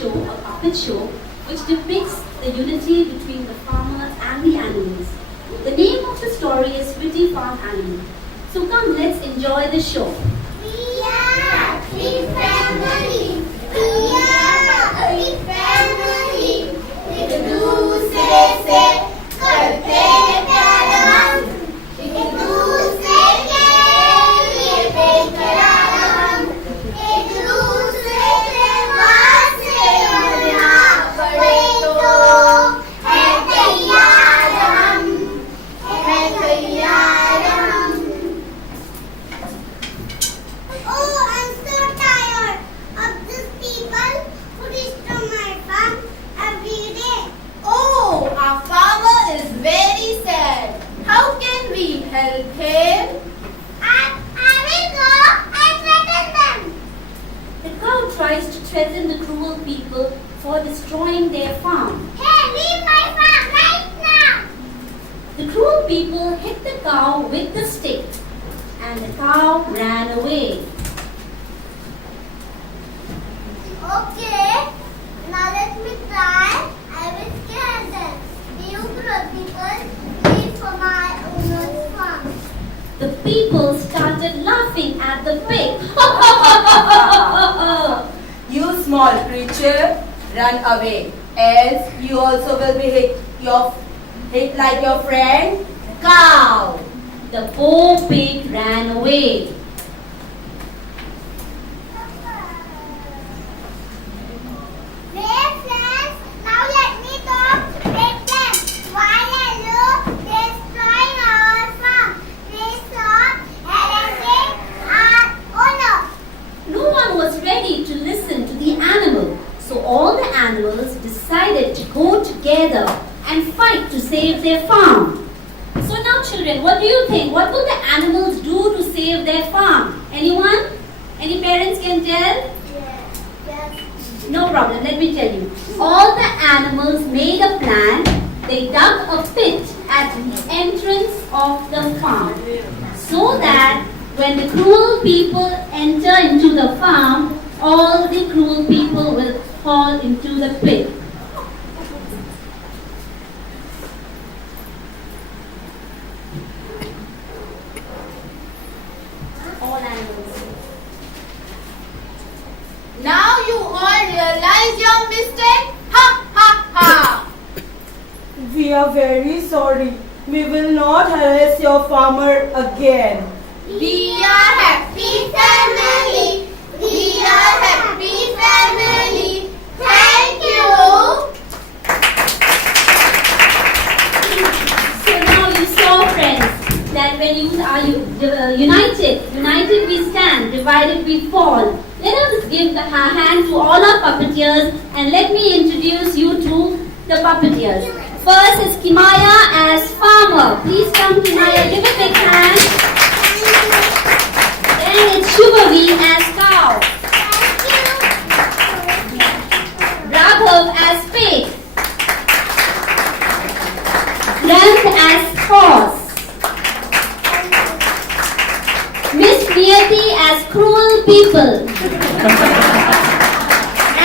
show, a puppet show, which depicts the unity between the farmers and the animals. The name of the story is Pretty Farm Animal. So come, let's enjoy the show. We are happy family. We are happy family. With do say, करते हैं प्यार हम. एक दूसरे के लिए बेकरार हम. एक दूसरे से वास्ते बनना पड़े तो है तैयार हम. है तैयार हम. Oh, I'm so tired of these people who disturb my farm every day. Oh, our farmer is very sad. How can we help him? I will go and threaten them. The cow tries to threaten the cruel people for destroying their farm. Hey, leave my farm right now. The cruel people hit the cow with the stick, and the cow ran away. Okay, now let me try. I will scare them. You cruel people, leave for my owner's farm. The people started laughing at the pig. You small creature, run away, else you also will be hit like your friend cow. The poor pig ran away. Hey friends, now let me talk with them. Why hello, destroying our farm. They stop harassing our owner. No one was ready to listen to the animal, so all the animals decided to go together and fight to save their farm. So now children, what do you think? What will the animals do to save their farm? Anyone? Any parents can tell? Yes. No problem, let me tell you. All the animals made a plan. They dug a pit at the entrance of the farm so that when the cruel people enter into the farm, all the cruel people will fall into the pit. All animals. Now you all realize your mistake? Ha ha ha! We are very sorry. We will not harass your farmer again. We are happy family. We are happy family. Thank you. So now you saw, friends, that when you are united we stand, divided we fall. Let us give a hand to all our puppeteers and let me introduce you to the puppeteers. First is Kimaya as farmer. Please come, Kimaya, give a big hand. Then it's Shubhavi as cow. Raghav as pig. Grant as horse. Miss Niyati as cruel people.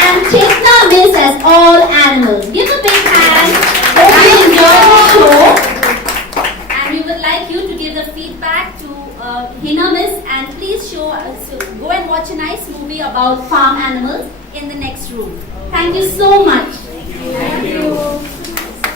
And Chetna Miss as all animals. Give a big hand. Hope you enjoy the show. And we would like you to give the feedback to Hina Miss, and please go and watch a nice movie about farm animals in the next room. Thank you so much.